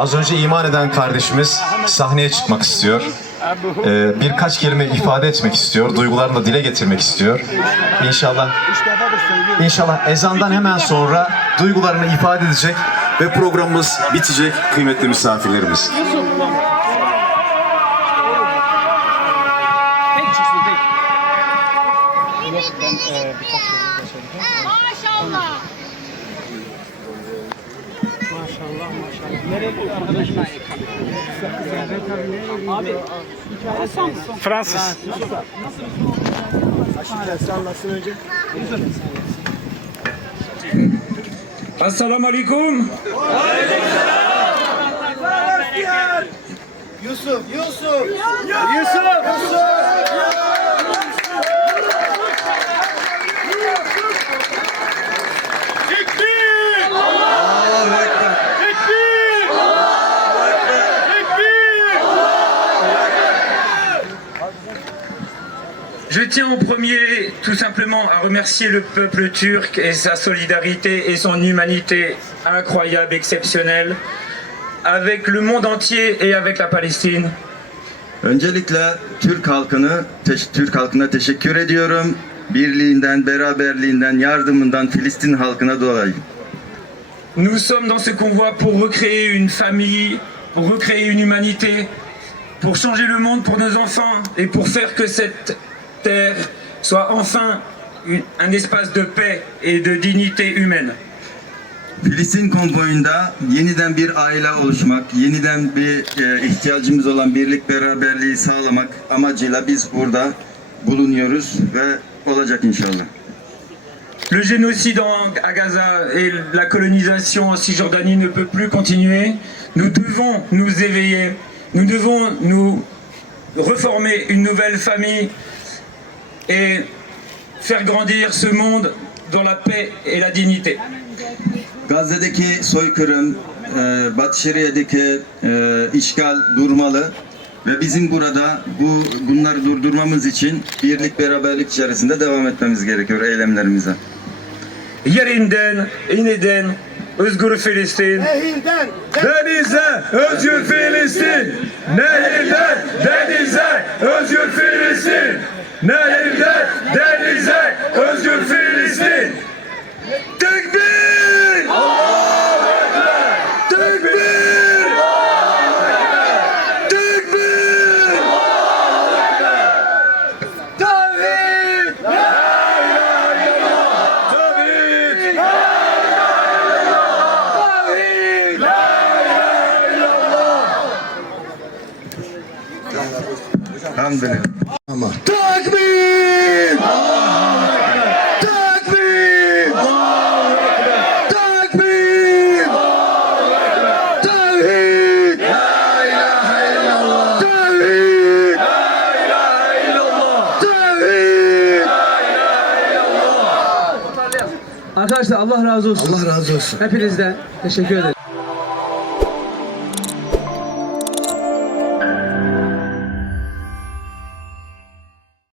Az önce iman eden kardeşimiz sahneye çıkmak istiyor. Birkaç kelime ifade etmek istiyor. Duygularını da dile getirmek istiyor. İnşallah ezandan hemen sonra duygularını ifade edecek ve programımız bitecek kıymetli misafirlerimiz. Maşallah. Abi, Fransız. Assalamu alaikum. Yusuf. Je tiens en premier tout simplement à remercier le peuple turc et sa solidarité et son humanité incroyable, exceptionnelle, avec le monde entier et avec la Palestine. Öncelikle Türk halkına teşekkür ediyorum. Birliğinden, beraberliğinden, yardımından Filistin halkına dolayı. Nous sommes dans ce convoi pour recréer une famille, pour recréer une humanité, pour changer le monde pour nos enfants et pour faire que cette terre soit enfin un espace de paix et de dignité humaine. Filistin konvoyunda yeniden bir aile oluşmak, yeniden bir ihtiyacımız olan birlik beraberliği sağlamak amacıyla biz burada bulunuyoruz ve olacak inşallah. Le génocide à Gaza et la colonisation en Cisjordanie ne peut plus continuer. Nous devons nous éveiller, nous devons nous reformer une nouvelle famille et faire grandir ce monde dans la paix et la dignité. Gazze'deki soykırım, Batı Şeria'daki işgal durmalı ve bizim burada bunları durdurmamız için birlik beraberlik içerisinde devam etmemiz gerekiyor eylemlerimize. Yerinden, iniden, özgür Filistin. Nehirden Denize, özgür Filistin. Nehirden, denize, özgür Filistin. Nehirden, denize, özgür Filistin. Tekbir! Allahu Ekber! Tekbir! Allahu Ekber! Tekbir! Allahu Ekber! Tevhid! La ilahe illallah! Tevhid! La ilahe illallah! Tevhid! La ilahe illallah! Elhamdülillah. Tekbir! Tekbir! Tekbir! Tevhid! La ilahe illallah! Tevhid! La ilahe illallah! Tevhid! Arkadaşlar Allah razı olsun. Allah razı olsun. Hepinizden teşekkür ederim.